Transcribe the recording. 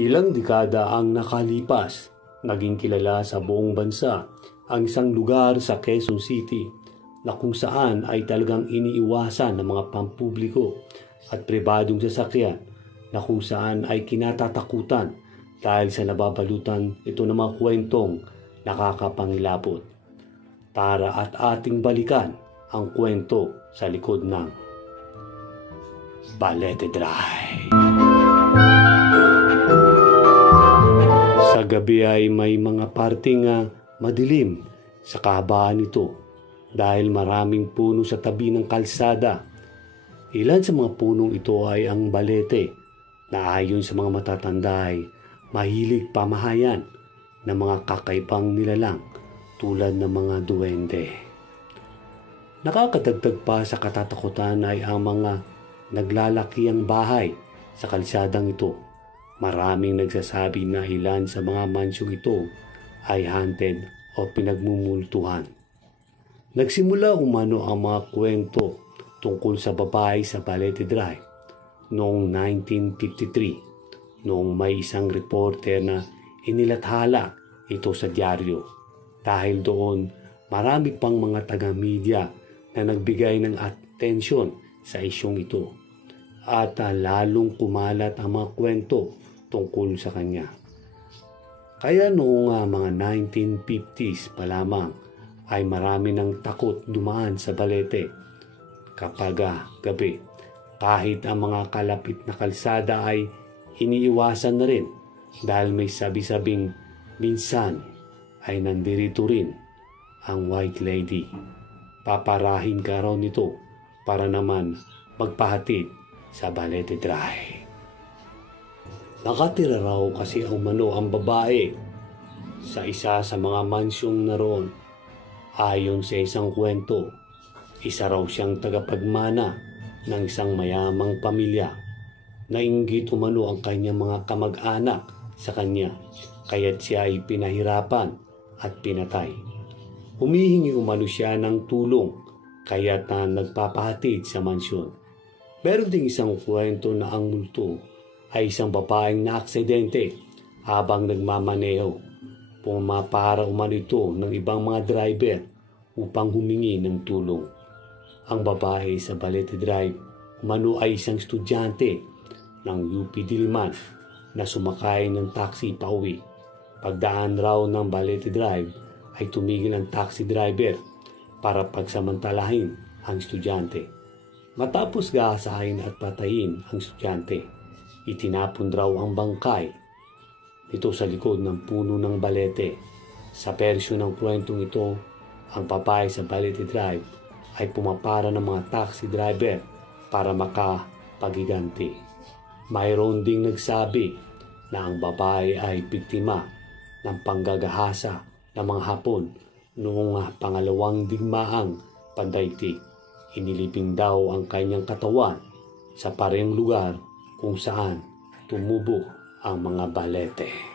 Ilang dekada ang nakalipas, naging kilala sa buong bansa ang isang lugar sa Quezon City na kung saan ay talagang iniiwasan ng mga pampubliko at pribadong sasakyan na kung saan ay kinatatakutan dahil sa nababalutan ito ng mga kwentong nakakapangilabot. Tara at ating balikan ang kwento sa likod ng Balete Drive. Sa gabi ay may mga parting madilim sa kahabaan nito dahil maraming puno sa tabi ng kalsada. Ilan sa mga punong ito ay ang balete na ayon sa mga matatanda ay mahilig pamahayan ng mga kakaibang nilalang tulad ng mga duwende. Nakakadagdag pa sa katatakutan ay ang mga naglalakiang bahay sa kalsadang ito. Maraming nagsasabi na ilan sa mga mansyong ito ay haunted o pinagmumultuhan. Nagsimula umano ang mga kwento tungkol sa babae sa Balete Drive noong 1953 noong may isang reporter na inilathala ito sa dyaryo. Dahil doon, marami pang mga taga-media na nagbigay ng atensyon sa isyong ito at lalong kumalat ang mga kwento tungkol sa kanya. Kaya noong mga 1950s pa lamang ay marami ng takot dumaan sa Balete kapag gabi. Kahit ang mga kalapit na kalsada ay iniiwasan na rin dahil may sabi-sabing minsan ay nandirito rin ang White Lady. Paparahin ka raw nito para naman magpahatid sa Balete Drive. Nakatira raw kasi umano ang babae sa isa sa mga mansyong naroon. Ayon sa isang kwento, isa raw siyang tagapagmana ng isang mayamang pamilya. Nainggit umano ang kanyang mga kamag-anak sa kanya, kaya't siya ay pinahirapan at pinatay. Humihingi umano siya ng tulong, kaya't nagpapahatid sa mansyon. Meron ding isang kwento na ang multo ay isang babaeng naaksidente habang nagmamaneho. Pumapara umano ito ng ibang mga driver upang humingi ng tulong. Ang babae sa Balete Drive umano ay isang estudyante ng UP Diliman na sumakay ng taxi pauwi. Pagdaan raw ng Balete Drive ay tumigil ang taxi driver para pagsamantalahin ang estudyante. Matapos gahasahin at patayin ang estudyante, itinapon raw ang bangkay ito sa likod ng puno ng balete. Sa bersyon ng kwentong ito, ang babae sa Balete Drive ay pumapara ng mga taxi driver para makapagiganti. Mayroon ding nagsabi na ang babae ay biktima ng panggagahasa ng mga Hapon noong pangalawang digmaang pandaigdig. Inilibing daw ang kanyang katawan sa parehong lugar kung saan tumubo ang mga balete.